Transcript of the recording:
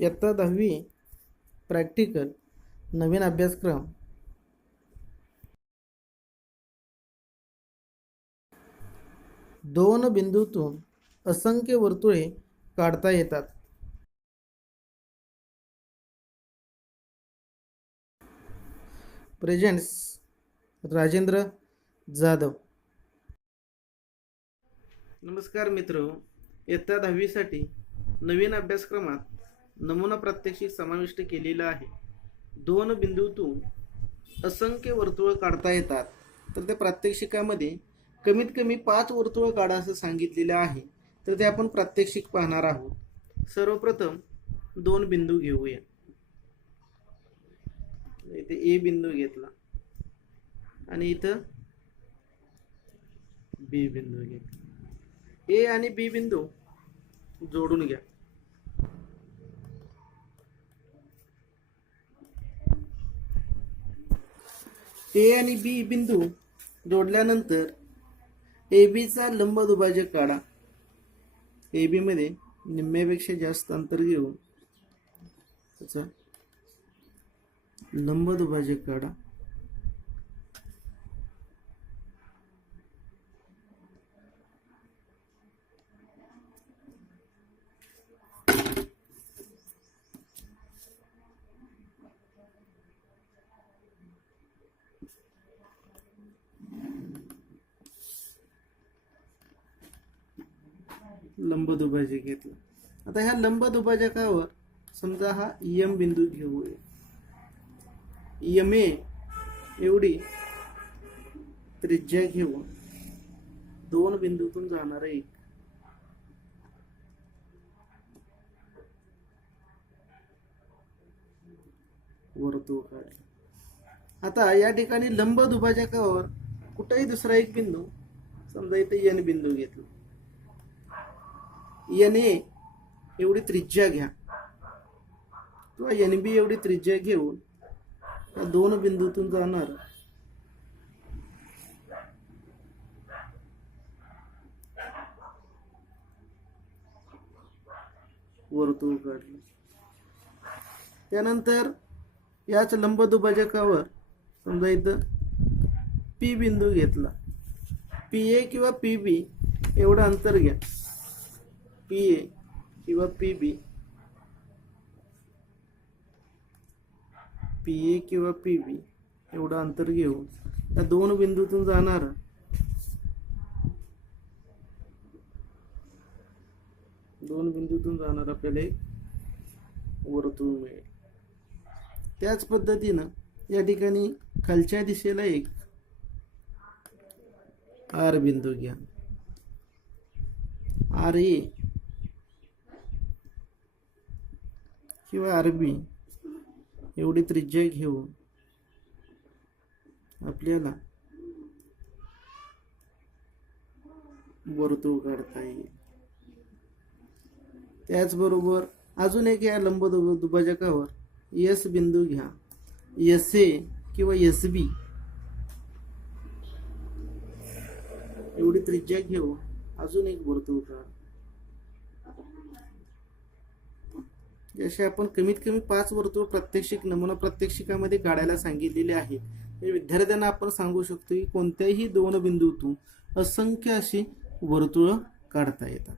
इयत्ता दहावी प्रॅक्टिकल नवीन अभ्यासक्रम. दोन बिंदूतून असंख्य वर्तुळे काढता येतात. प्रेझेंट्स राजेंद्र जाधव. नमस्कार मित्र. इयत्ता दहावीसाठी नवीन अभ्यासक्रमात नमुना प्रात्यक्षिक समाविष्ट केलेला आहे. दोन बिंदूतून असंख्य वर्तुळ काढता येतात. तर त्या प्रात्यक्षिकामध्ये कमीत कमी पाच वर्तुळ काढा असं सांगितलेलं आहे. तर ते आपण प्रात्यक्षिक पाहणार आहोत. सर्वप्रथम दोन बिंदू घेऊया. इथे ए बिंदू घेतला. आणि इथं बी बिंदू घेतला. ए आणि बी बिंदू जोडून घ्या. ए आणि बी बिंदू जोडल्यानंतर ए बीचा लंब दुभाजक काढा. ए बीमध्ये निम्म्यापेक्षा जास्त अंतर घेऊन त्याचा लंब दुभाजक काढा. लंब दुभाजक घेतला. आता ह्या लंब दुभाजकावर समजा हा यम बिंदू घेऊया यम ए एवढी त्रिज्या घेऊन दोन बिंदूतून जाणार एक. वर्तुळ काढला आता या ठिकाणी लंब दुभाजकावर कुठेही दुसरा एक बिंदू समजा इथे एन बिंदू घेतला. एन ए एवढी त्रिज्या घ्या. किंवा एन बी एवढी त्रिज्या घेऊन या दोन बिंदूतून जाणार. वर्तुळ काढलं. त्यानंतर याच लंब दुभाजकावर समजा इथं पी बिंदू घेतला. पी ए किंवा पी बी एवढं अंतर घ्या. पी ए किंवा पी बी. पी ए किंवा पी बी एवढं अंतर घेऊन. त्या दोन बिंदूतून जाणार. दोन बिंदूतून जाणार आपल्याला एक वर्तुळ मिळेल. त्याच पद्धतीनं या ठिकाणी खालच्या दिशेला एक आर बिंदू घ्या. आर ए किंवा आरबी एवढी त्रिज्या घेऊन आपल्याला वर्तुळ काढता येईल. त्याचबरोबर अजून एक या लंब दुभाजकावर यस बिंदू घ्या. यस ए किंवा यस बी. एवढी त्रिज्या घेऊन अजून एक वर्तुळ काढ. जसे आपण कमीत कमी पाच वर्तुळ प्रात्यक्षिक नमुना प्रात्यक्षिकामध्ये काढायला सांगितलेले आहे म्हणजे विद्यार्थ्यांना आपण सांगू शकतो की कोणत्याही दोन बिंदूतून असंख्य अशी वर्तुळं काढता येतात.